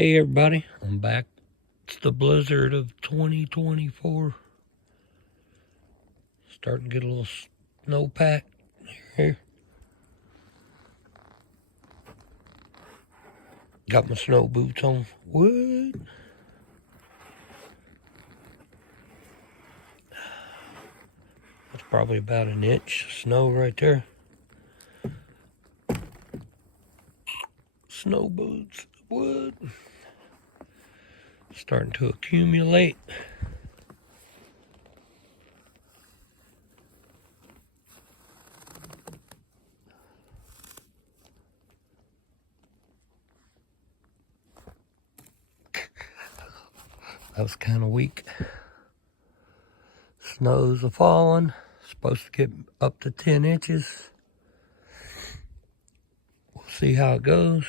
Hey everybody, I'm back. It's the blizzard of 2024. Starting to get a little snowpack here. Got my snow boots on. What? That's probably about an inch of snow right there. Snow boots. What? Starting to accumulate. That was kind of weak. Snow's a falling. Supposed to get up to 10 inches. We'll see how it goes.